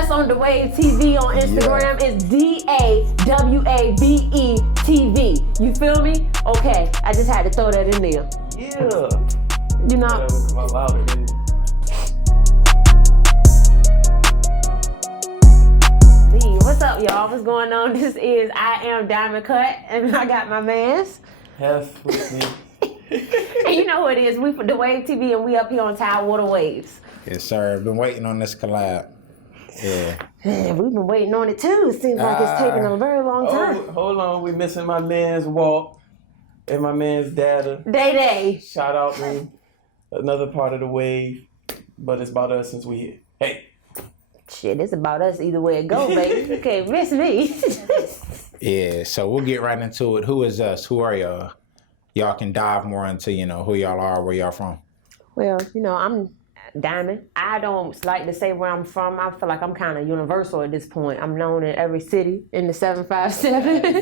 us on the Wave TV on Instagram. It's DAWABE TV. You feel me? Okay, I just had to throw that in there. Yeah. You know. That would come out louder, didn't it? What's up, y'all? What's going on? This is I Am Diamond Cut, and I got my mans. Hef with me. And you know what it is. We for the Wave TV, and we up here on Tidewater Waves. Yes, sir. Been waiting on this collab. Yeah. Man, we've been waiting on it too. It seems like it's taking a very long time. Hold on. We missing my man's Walt and my man's Dada. Day. Shout out to another part of the wave, but it's about us since we here. Hey. Shit, it's about us either way it go, baby. You can't miss me. Yeah, so we'll get right into it. Who is us? Who are y'all? Y'all can dive more into, who y'all are, where y'all from. Well, I'm Diamond. I don't like to say where I'm from. I feel like I'm kind of universal at this point. I'm known in every city in the 757.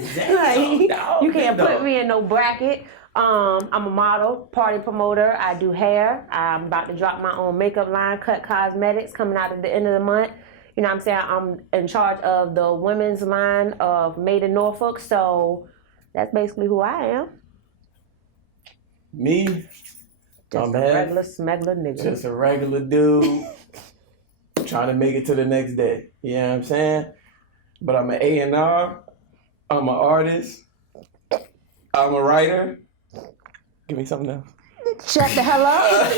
You can't put me in no bracket. I'm a model, party promoter. I do hair. I'm about to drop my own makeup line, Cut Cosmetics, coming out at the end of the month. You know what I'm saying? I'm in charge of the women's line of Made in Norfolk. So that's basically who I am. Me? Just a regular smuggler nigga. Just a regular dude trying to make it to the next day. You know what I'm saying? But I'm an A&R. I'm an artist. I'm a writer. Give me something else. Shut the hell up.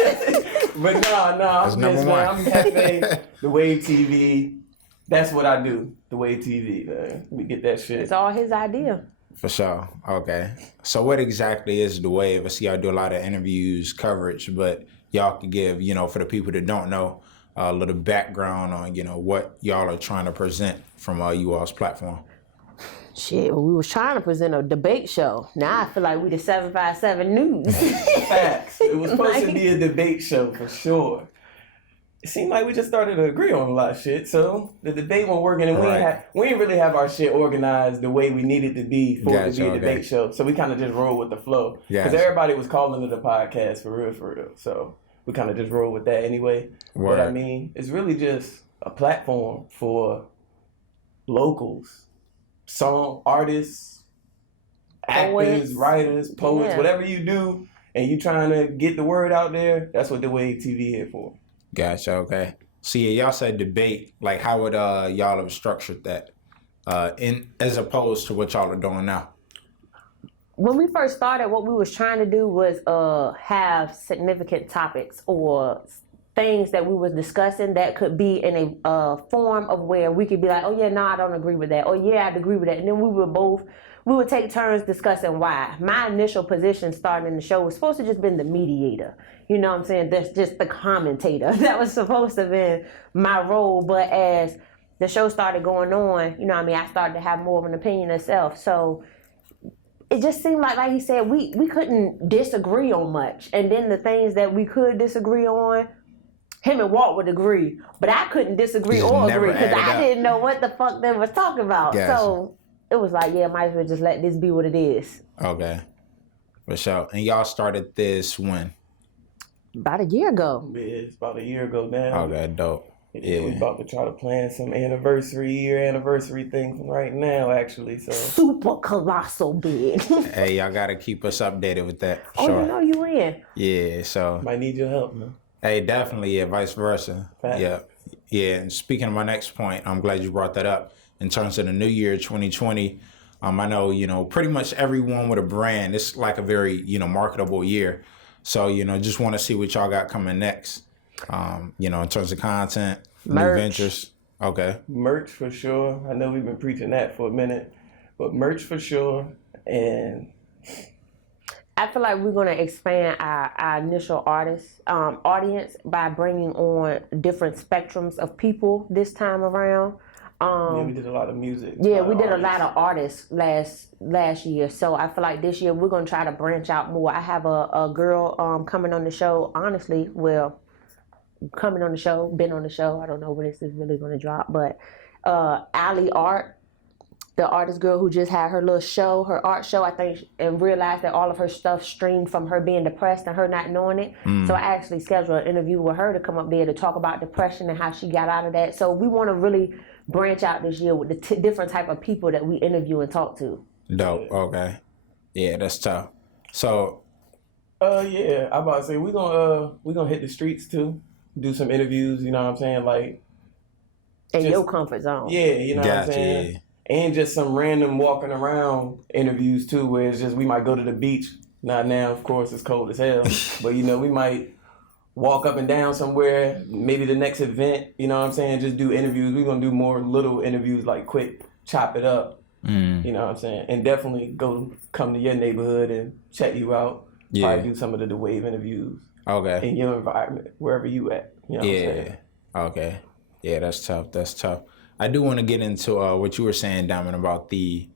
But I'm Hefe, the Wave TV. That's what I do, the Wave TV, man. We get that shit. It's all his idea. For sure. Okay. So what exactly is the Wave? I see y'all do a lot of interviews, coverage, but y'all can give, for the people that don't know, a little background on, what y'all are trying to present from you all's platform. Shit, we was trying to present a debate show. Now I feel like we the 757 News. Facts. It was supposed to be a debate show for sure. It seemed like we just started to agree on a lot of shit, so the debate wasn't working, and we didn't really have our shit organized the way we needed to be for it to be a debate show. So we kind of just rolled with the flow because everybody was calling it a podcast for real. So we kind of just rolled with that anyway. Word. But I mean, it's really just a platform for locals. Song artists, actors, writers, poets, whatever you do, and you trying to get the word out there, that's what the Wave TV here for. Gotcha, okay. So yeah, y'all said debate. Like, how would y'all have structured that as opposed to what y'all are doing now? When we first started, what we was trying to do was have significant topics or things that we was discussing that could be in a form of where we could be like, oh yeah, no, I don't agree with that. Or yeah, I'd agree with that. And then we would take turns discussing why. My initial position starting the show was supposed to just been the mediator. You know what I'm saying? That's just the commentator. That was supposed to have been my role. But as the show started going on, I started to have more of an opinion of self. So it just seemed like he said, we couldn't disagree on much. And then the things that we could disagree on, him and Walt would agree, but I couldn't disagree or agree because I didn't know what the fuck they was talking about. Gotcha. So it was like, yeah, might as well just let this be what it is. Okay. For sure. And y'all started this when? About a year ago. Yeah, it's about a year ago now. Okay, dope. Yeah. We about to try to plan some anniversary thing right now, actually. So super colossal big. Hey, y'all got to keep us updated with that. Sure. Oh, you in. Yeah, so. Might need your help, man. Hey, definitely, yeah, vice versa. Fact. Yeah. And speaking of my next point, I'm glad you brought that up. In terms of the new year, 2020, I know, pretty much everyone with a brand, it's like a very, marketable year. So, just want to see what y'all got coming next, in terms of content, merch. New ventures. Okay. Merch for sure. I know we've been preaching that for a minute, but merch for sure. And I feel like we're going to expand our initial audience by bringing on different spectrums of people this time around. We did a lot of music. Yeah, we did a lot of artists last year. So I feel like this year we're going to try to branch out more. I have a girl coming on the show, honestly, been on the show. I don't know when this is really going to drop, but Ali Art. the artist girl who just had her little show, her art show, I think, and realized that all of her stuff streamed from her being depressed and her not knowing it. So I actually scheduled an interview with her to come up there to talk about depression and how she got out of that. So we want to really branch out this year with the different type of people that we interview and talk to. Dope. Okay. Yeah, that's tough. So. Yeah, I'm about to say we gonna hit the streets too, do some interviews. You know what I'm saying, like. In your comfort zone. Yeah, you know what I'm saying. Yeah. And just some random walking around interviews too, where it's just we might go to the beach. Not now, of course, it's cold as hell. But you know, we might walk up and down somewhere. Maybe the next event. You know what I'm saying. Just do interviews. We're gonna do more little interviews, like quick, chop it up. You know what I'm saying. And definitely come to your neighborhood and check you out. Yeah. Probably do some of the wave interviews. Okay. In your environment, wherever you at. You know what I'm saying. Okay. Yeah, that's tough. That's tough. I do want to get into what you were saying, Diamond, about the,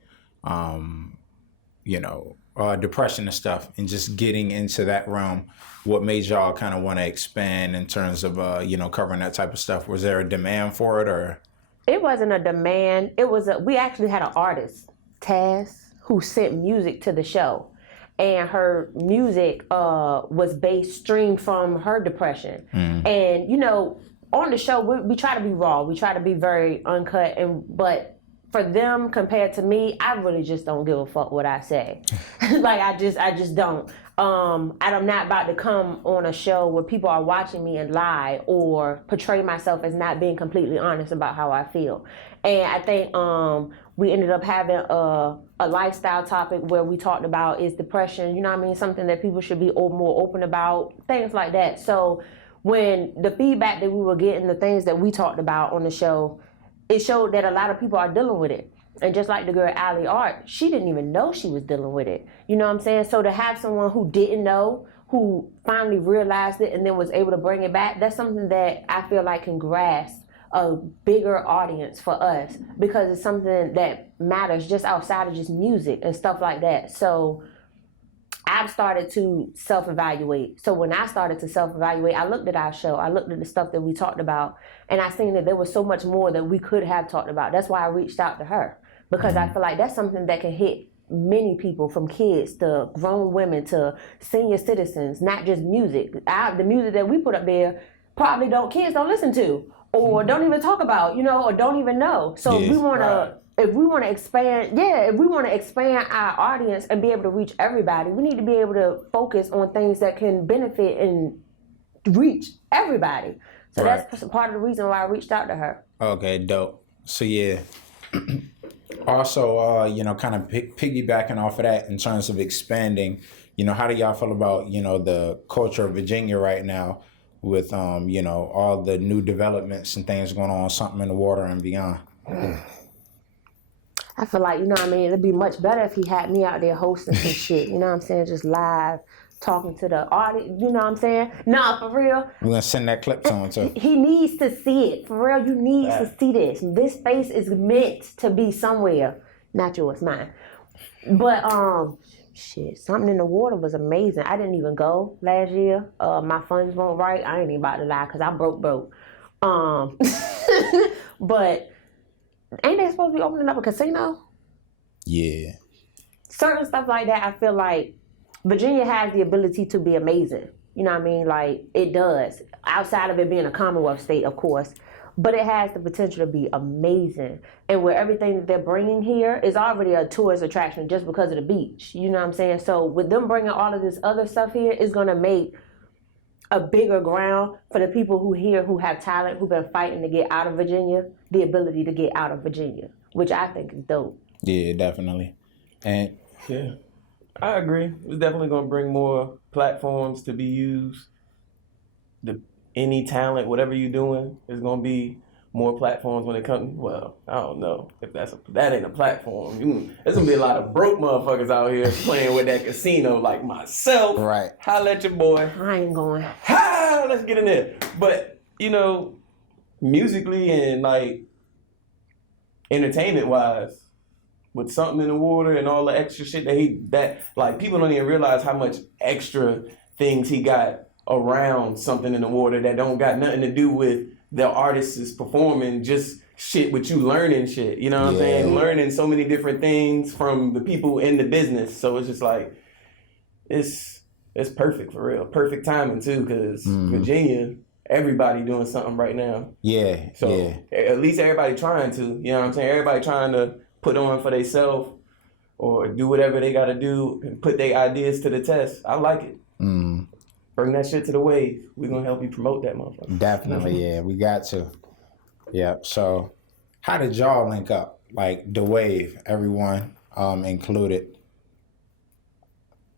depression and stuff, and just getting into that realm. What made y'all kind of want to expand in terms of, covering that type of stuff? Was there a demand for it, or? It wasn't a demand. We actually had an artist, Taz, who sent music to the show. And her music was streamed from her depression. And, on the show, we try to be raw. We try to be very uncut. But for them, compared to me, I really just don't give a fuck what I say. Like, I just don't. I'm not about to come on a show where people are watching me and lie or portray myself as not being completely honest about how I feel. And I think we ended up having a lifestyle topic where we talked about is depression, you know what I mean? Something that people should be more open about, things like that. So when the feedback that we were getting, the things that we talked about on the show, it showed that a lot of people are dealing with it. And just like the girl Allie Art, she didn't even know she was dealing with it. You know what I'm saying? So to have someone who didn't know, who finally realized it and then was able to bring it back, that's something that I feel like can grasp a bigger audience for us, because it's something that matters just outside of just music and stuff like that. So I've started to self-evaluate. So when I started to self-evaluate, I looked at our show, I looked at the stuff that we talked about, and I seen that there was so much more that we could have talked about. That's why I reached out to her, because I feel like that's something that can hit many people, from kids to grown women to senior citizens, not just music. The music that we put up there probably kids don't listen to, or don't even talk about, or don't even know. So if we want to expand our audience and be able to reach everybody, we need to be able to focus on things that can benefit and reach everybody. So that's part of the reason why I reached out to her. Okay, dope. So yeah. Also, kind of piggybacking off of that in terms of expanding, how do y'all feel about, the culture of Virginia right now with, all the new developments and things going on, something in the water and beyond? I feel like, it'd be much better if he had me out there hosting some shit, you know what I'm saying? Just live, talking to the audience, you know what I'm saying? Nah, for real. We're going to send that clip to him, too. He needs to see it. For real, you need to see this. This space is meant to be somewhere. Not yours, mine. But, something in the water was amazing. I didn't even go last year. My funds weren't right. I ain't even about to lie, because I broke. But ain't they supposed to be opening up a casino? Yeah. Certain stuff like that, I feel like Virginia has the ability to be amazing. You know what I mean? Like, it does. Outside of it being a Commonwealth state, of course. But it has the potential to be amazing. And where everything that they're bringing here is already a tourist attraction just because of the beach. You know what I'm saying? So with them bringing all of this other stuff here, it's going to make a bigger ground for the people who have talent, who've been fighting to get out of Virginia, the ability to get out of Virginia, which I think is dope. Yeah, definitely. And yeah, I agree. It's definitely going to bring more platforms to be used. Any talent, whatever you're doing, is going to be more platforms when it comes. Well, I don't know if that ain't a platform. There's going to be a lot of broke motherfuckers out here playing with that casino, like myself. Right. Holla at your boy. I ain't going. Ha! Let's get in there. But, musically and like entertainment-wise, with something in the water and all the extra shit that people don't even realize how much extra things he got around something in the water that don't got nothing to do with the artist is performing just shit with you learning shit. You know what I'm saying? Learning so many different things from the people in the business. So it's just like, it's perfect for real. Perfect timing too, because Virginia, everybody doing something right now. Yeah. So at least everybody trying to. You know what I'm saying? Everybody trying to put on for themselves or do whatever they got to do and put their ideas to the test. I like it. Bring that shit to the wave. We're going to help you promote that motherfucker. Definitely, yeah. We got to. Yep. So how did y'all link up? Like the wave, everyone included.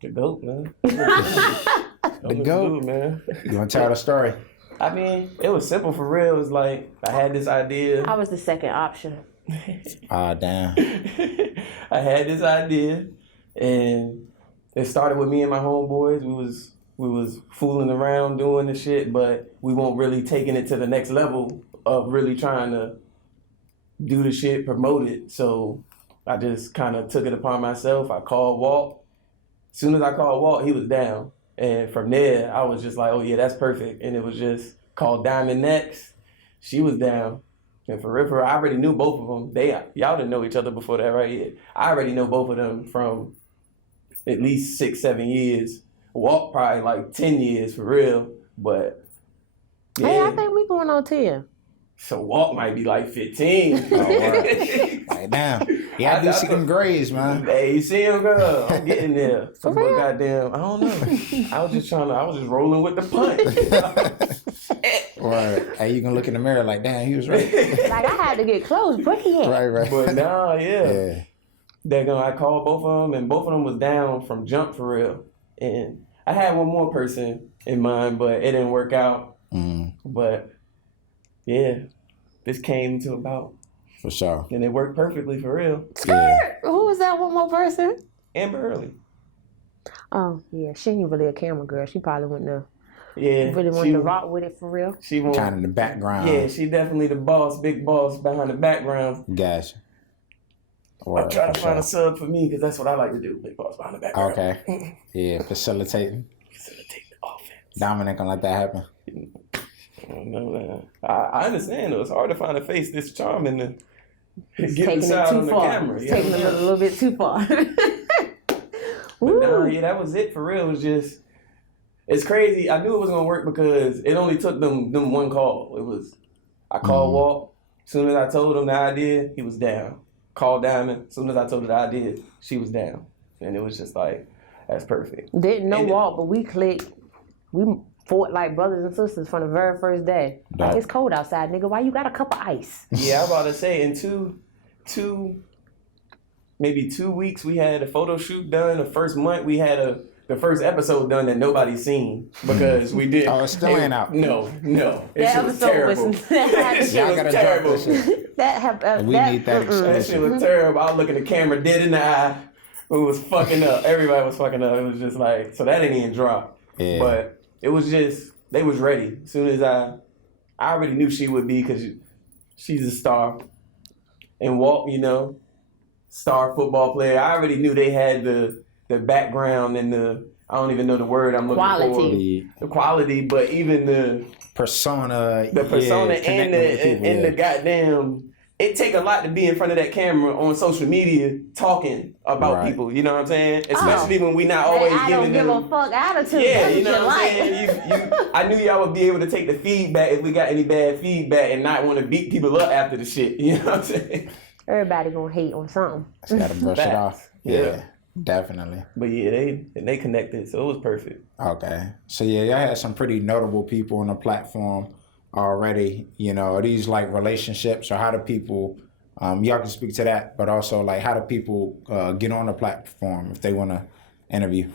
The GOAT, man. The GOAT, man. You want to tell the story? I mean, it was simple for real. It was like, I had this idea. I was the second option. Damn. I had this idea, and it started with me and my homeboys. We was fooling around doing the shit, but we weren't really taking it to the next level of really trying to do the shit, promote it. So I just kind of took it upon myself. I called Walt. As soon as I called Walt, he was down. And from there, I was just like, oh yeah, that's perfect. And it was just called Diamond next. She was down. And for real, I already knew both of them. Y'all didn't know each other before that, right? Yeah. I already know both of them from at least 6-7 years. Walt probably like 10 years for real. But yeah. Hey, I think we going on 10. So Walt might be like 15. Oh, right. Like, damn. Yeah, I do see them grades, man. Hey, you see him, girl? I'm getting there. For But real? goddamn, I don't know. I was just rolling with the punch. Right. Hey, you can look in the mirror like, damn, he was right. Like, I had to get close. Where he at? Right. But nah, yeah. I called both of them, and both of them was down from jump for real. And I had one more person in mind, but it didn't work out. But yeah, this came to about. For sure. And it worked perfectly for real. Yeah. Who was that one more person? Amber Early. Oh, yeah. She ain't really a camera girl. She probably wouldn't have Yeah. really wanted to rock with it for real. She won't. Kind of the background. Yeah, she definitely the boss, big boss behind the background. Gotcha. I'm trying to find a sub for me because that's what I like to do. Big boss behind the background. Okay. Yeah, facilitating. Facilitate the offense. Dominic gonna let that happen. I don't know, man. I understand though. It's hard to find a face this charming to get Taking this it out too on the far. camera. It's taking it a little bit too far. But nah, yeah, that was it for real. It was just, it's crazy. I knew it was gonna work because it only took them one call. I called Walt. As soon as I told him the idea, he was down. Called Diamond. As soon as I told her the idea, she was down. And it was just like, that's perfect. Didn't know And Walt, but we clicked. We fought like brothers and sisters from the very first day. Dope. Like, it's cold outside, nigga. Why you got a cup of ice? Yeah, I was about to say, in maybe 2 weeks, we had a photo shoot done. The first month, we had the first episode done that nobody's seen because we did. Oh, it still ain't out. No. That It was terrible. That shit Y'all was gotta terrible. drop this shit. We need that That shit was terrible. I was looking the camera dead in the eye. It was fucking up. Everybody was fucking up. It was just like, so that didn't even drop. Yeah. But it was just, they was ready. As soon as I already knew she would be because she's a star. And Walt, star football player. I already knew they had the background and I don't even know the word I'm looking Quality. for. The quality, but even the persona. The persona yeah, and the goddamn. It take a lot to be in front of that camera on social media talking about people. You know what I'm saying? Especially when we not always I giving them. I don't give a fuck attitude. Yeah, That's you know what I'm like. saying? I knew y'all would be able to take the feedback if we got any bad feedback and not want to beat people up after the shit. You know what I'm saying? Everybody gonna hate on something. Just gotta brush it off. Yeah. Definitely. But yeah, they connected, so it was perfect. Okay. So yeah, y'all had some pretty notable people on the platform already. Are these like relationships, or how do people, y'all can speak to that, but also like how do people get on the platform if they want to interview?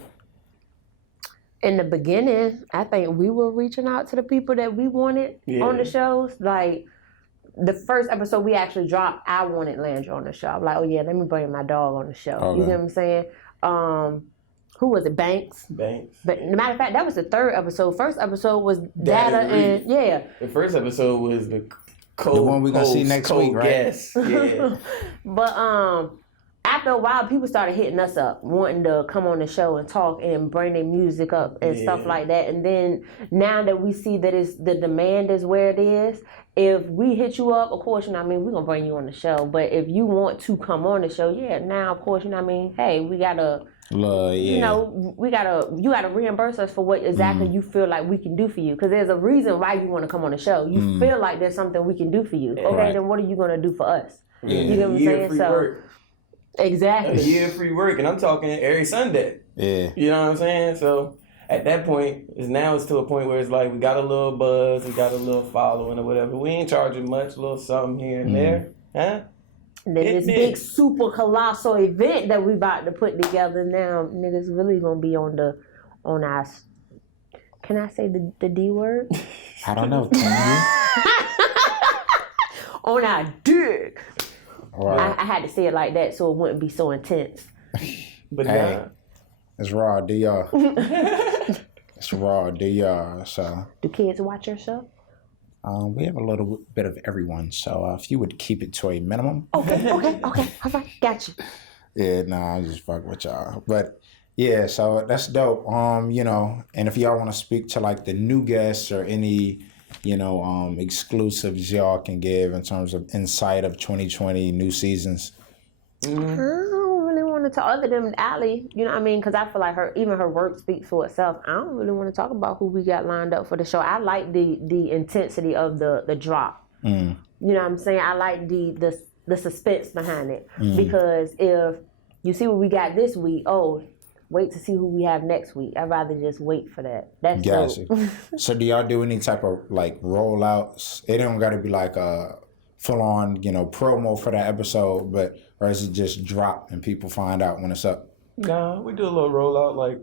In the beginning, I think we were reaching out to the people that we wanted on the shows. Like, the first episode we actually dropped, I wanted Landry on the show. I'm like, oh yeah, let me bring my dog on the show. Okay. You know what I'm saying? Who was it? Banks. But matter of fact, that was the third episode. First episode was Data and The first episode was the one we're gonna see next week, right? Yes. Yeah. But after a while, people started hitting us up, wanting to come on the show and talk and bring their music up and stuff like that. And then now that we see that the demand is where it is, if we hit you up, of course, we're gonna bring you on the show. But if you want to come on the show, now of course, hey, we gotta. You gotta reimburse us for what exactly you feel like we can do for you. Because there's a reason why you want to come on the show. You feel like there's something we can do for you. Okay, then what are you gonna do for us? You know what I'm saying? Free work. Exactly. A year free work, and I'm talking every Sunday. Yeah. You know what I'm saying? So at that point, it's to a point where it's like we got a little buzz, we got a little following or whatever. We ain't charging much, a little something here and there, huh? And then this big super colossal event that we about to put together now, niggas really gonna be on our. Can I say the D word? I don't know. Can you? On our dick. Right. I had to say it like that so it wouldn't be so intense. But hey, it's raw, DR. It's raw, DR. So. Do kids watch your show? We have a little bit of everyone, so if you would keep it to a minimum. Okay, all right, got you. Yeah, nah, I just fuck with y'all. But yeah, so that's dope. And if y'all want to speak to like the new guests or any, exclusives y'all can give in terms of insight of 2020 new seasons. I don't really want to talk other than Allie, because I feel like her work speaks for itself. I don't really want to talk about who we got lined up for the show. I like the intensity of the drop. You know what I'm saying? I like the suspense behind it. Because if you see what we got this week, wait to see who we have next week. I'd rather just wait for that. That's gotcha. dope. So do y'all do any type of like rollouts? It don't got to be like a full on, promo for that episode, or is it just drop and people find out when it's up? Nah, we do a little rollout like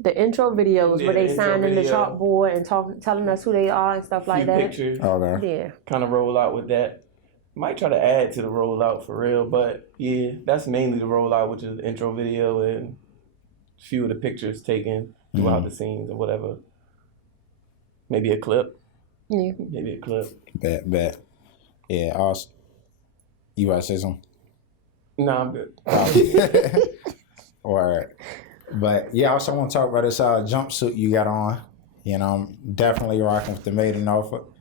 the intro videos where they sign in the chalkboard and telling us who they are and stuff like that. Pictures. Okay. Yeah. Kind of roll out with that. Might try to add to the rollout for real, but yeah, that's mainly the rollout, which is the intro video and a few of the pictures taken throughout the scenes or whatever. Maybe a clip. Yeah. Maybe a clip. Bet. Yeah, awesome. You want to say something? No, I'm good. All right. But yeah, I also want to talk about this jumpsuit you got on. I'm definitely rocking with the Made in Norfolk.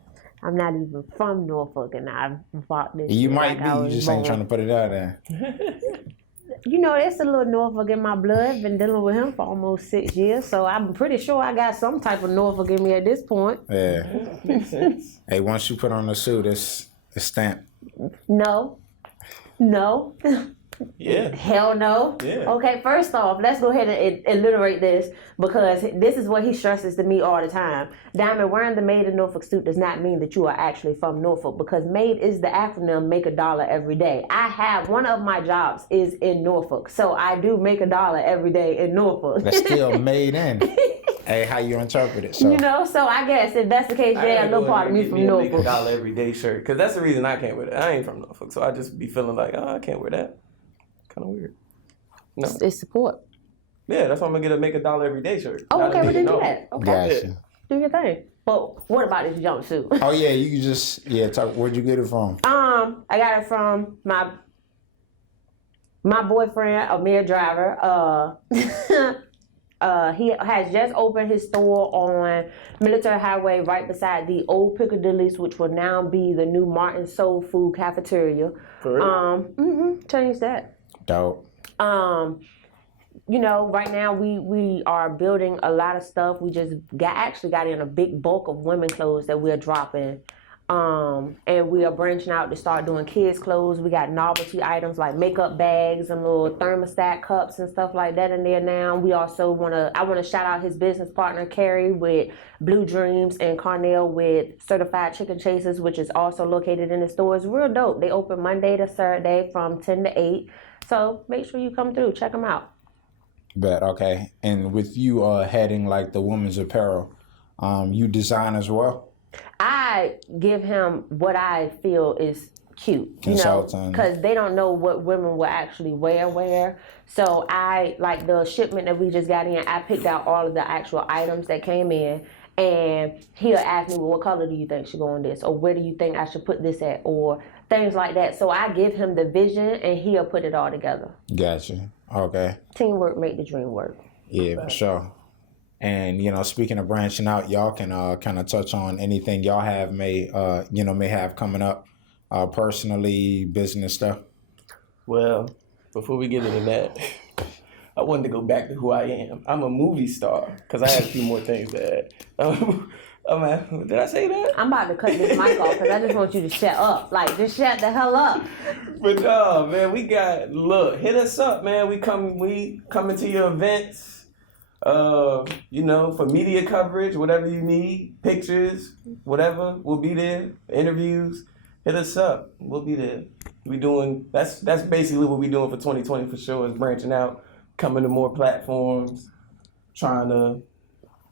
I'm not even from Norfolk, and I've bought this. You might be. You just ain't trying to put it out there. There's a little Norfolk in my blood. Been dealing with him for almost 6 years, so I'm pretty sure I got some type of Norfolk in me at this point. Yeah. Makes sense. Hey, once you put on the suit, it's stamped. No. Yeah. Hell no. Yeah. Okay, first off, let's go ahead and alliterate this because this is what he stresses to me all the time. Diamond, wearing the Made in Norfolk suit does not mean that you are actually from Norfolk because MADE is the acronym make $1 every day. One of my jobs is in Norfolk, so I do make $1 every day in Norfolk. That's still made in. Hey, how you interpret it? So. So I guess if that's the case, a little part of me from Norfolk. Make $1 every day shirt because that's the reason I can't wear that. I ain't from Norfolk, so I just be feeling like, I can't wear that. Kind of weird. No. It's support. Yeah, that's why I'm gonna get a make $1 every day shirt. Oh, okay, well then do that. Okay. Gotcha. Do your thing. But what about this jumpsuit? Oh yeah, you just talk. Where'd you get it from? I got it from my boyfriend, Amir Driver. He has just opened his store on Military Highway right beside the old Piccadilly's, which will now be the new Martin Soul Food Cafeteria. For real? Change that. Dope. Right now we are building a lot of stuff. We just got in a big bulk of women clothes that we're dropping. And we are branching out to start doing kids clothes. We got novelty items like makeup bags and little thermostat cups and stuff like that in there now. We also I want to shout out his business partner, Carrie, with Blue Dreams, and Carnell with Certified Chicken Chasers, which is also located in the store. It's real dope. They open Monday to Saturday from 10 to 8. So make sure you come through. Check them out. Bet, okay. And with you heading like the women's apparel, you design as well? I give him what I feel is cute, because they don't know what women will actually wear. So I, like the shipment that we just got in, I picked out all of the actual items that came in, and he'll ask me, well, what color do you think should go on this? Or where do you think I should put this at? Or things like that. So I give him the vision and he'll put it all together. Gotcha. Okay. Teamwork make the dream work. Yeah, for sure. And, you know, speaking of branching out, y'all can kind of touch on anything y'all have may have coming up personally, business stuff. Well, before we get into that, I wanted to go back to who I am. I'm a movie star because I have a few more things to add. Did I say that? I'm about to cut this mic off because I just want you to shut up. Like, just shut the hell up. But no, man, hit us up, man. We come into your events. For media coverage, whatever you need, pictures, whatever, we'll be there. Interviews, hit us up. We'll be there. That's basically what we're doing for 2020 for sure, is branching out, coming to more platforms, trying to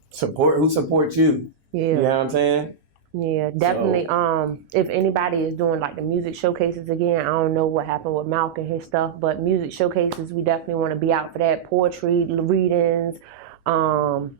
support who supports you. Yeah. You know what I'm saying? Yeah, definitely. So, if anybody is doing like the music showcases again, I don't know what happened with Malk and his stuff, but music showcases, we definitely want to be out for that. Poetry readings, art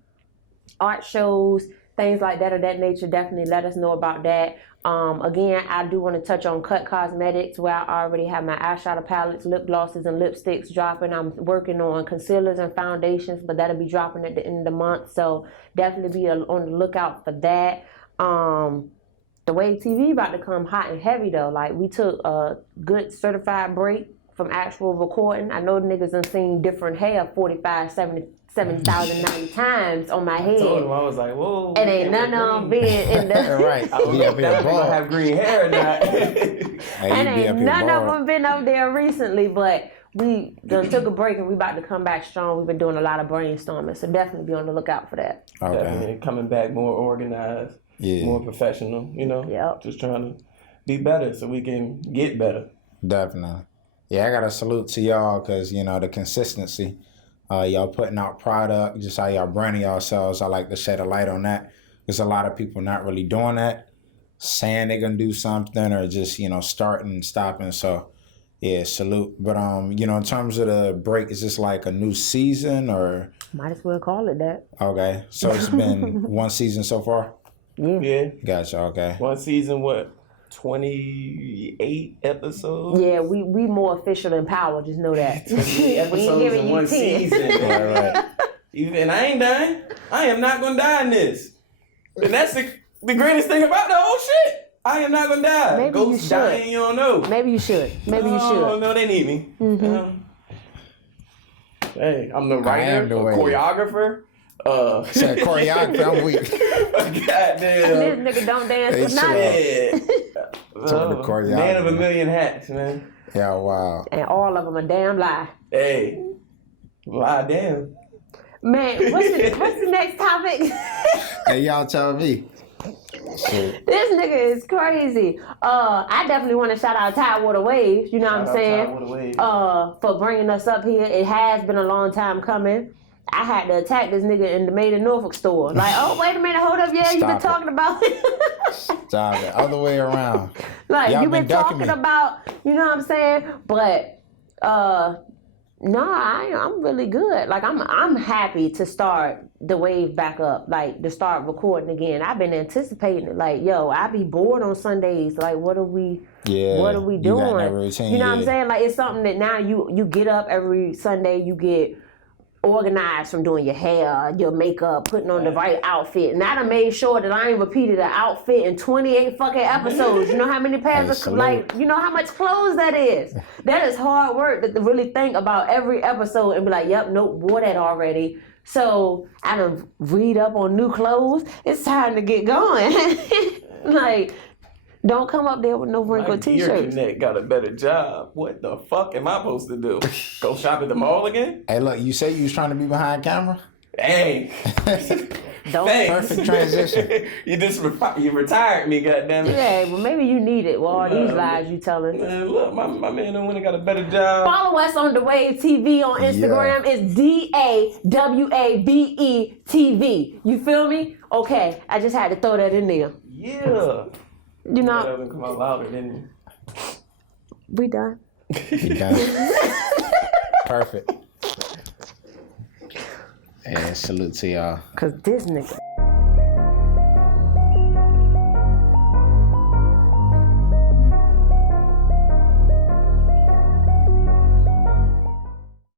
shows, things like that of that nature. Definitely let us know about that. Again, I do want to touch on Cut Cosmetics, where I already have my eyeshadow palettes, lip glosses, and lipsticks dropping. I'm working on concealers and foundations, but that'll be dropping at the end of the month. So definitely be on the lookout for that. The Wave TV about to come hot and heavy though. Like, we took a good certified break from actual recording. I know the niggas done seen different hair 45, 7,000, 90 times on my head. I told him, I was like, whoa. And ain't none of them being in the... Right. I was like, that gonna have green hair or not. And ain't none of them been up there recently, but we done took a break and we about to come back strong. We've been doing a lot of brainstorming, so definitely be on the lookout for that. Okay. Definitely coming back more organized, more professional, Yep. Just trying to be better so we can get better. Definitely. Yeah, I got to salute to y'all because, the consistency. Y'all putting out product, just how y'all branding yourselves. I like to shed a light on that. There's a lot of people not really doing that, saying they're going to do something or just, starting and stopping. So, yeah, salute. But, in terms of the break, is this like a new season or? Might as well call it that. Okay. So it's been one season so far? Yeah. Gotcha. Okay. One season, what? 28 episodes? Yeah, we more official than Power, just know that. 28 episodes in one season. Right. And I ain't dying. I am not gonna die in this. And that's the greatest thing about the whole shit. I am not gonna die. Maybe Ghosts you should. dying, you don't know. Maybe you should. No, they need me. Mm-hmm. Hey, I'm the writer, the choreographer. Said choreographer, I'm weak. Goddamn. This nigga don't dance with nothing. Man of a million hats, man. Yeah, wow. And all of them a damn lie. Hey, lie damn. Man, what's the next topic? Hey, y'all tell me. Shit. This nigga is crazy. I definitely want to shout out Tidewater Waves, you know what I'm saying? Tidewater Waves. For bringing us up here. It has been a long time coming. I had to attack this nigga in the Made in Norfolk store. Like, oh, wait a minute, hold up, yeah, you been talking about it. Stop it. Other way around. Like, y'all you been talking me. about, you know what I'm saying? But, I'm really good. Like, I'm happy to start the wave back up, like, to start recording again. I've been anticipating it. Like, yo, I be bored on Sundays. Like, what are we doing? You got that routine, you know what I'm saying? Like, it's something that now you get up every Sunday, you get organized from doing your hair, your makeup, putting on the right outfit. And I done made sure that I ain't repeated an outfit in 28 fucking episodes. You know how many pairs you know how much clothes that is? That is hard work to really think about every episode and be like, yep, nope, wore that already. So I done read up on new clothes. It's time to get going. Like, don't come up there with no wrinkled t-shirts. Your Connect got a better job. What the fuck am I supposed to do? Go shop at the mall again? Hey, look, you say you was trying to be behind camera? Hey. Perfect transition. You retired me, goddammit. Yeah, well, maybe you need it with all these lies you telling. Man, look, my man done went and got a better job. Follow us on The Wave TV on Instagram. Yeah. It's DAWABE TV. You feel me? Okay, I just had to throw that in there. Yeah. You know. That doesn't come out louder, didn't you? We done. We done. Perfect. And salute to y'all. Cause this nigga.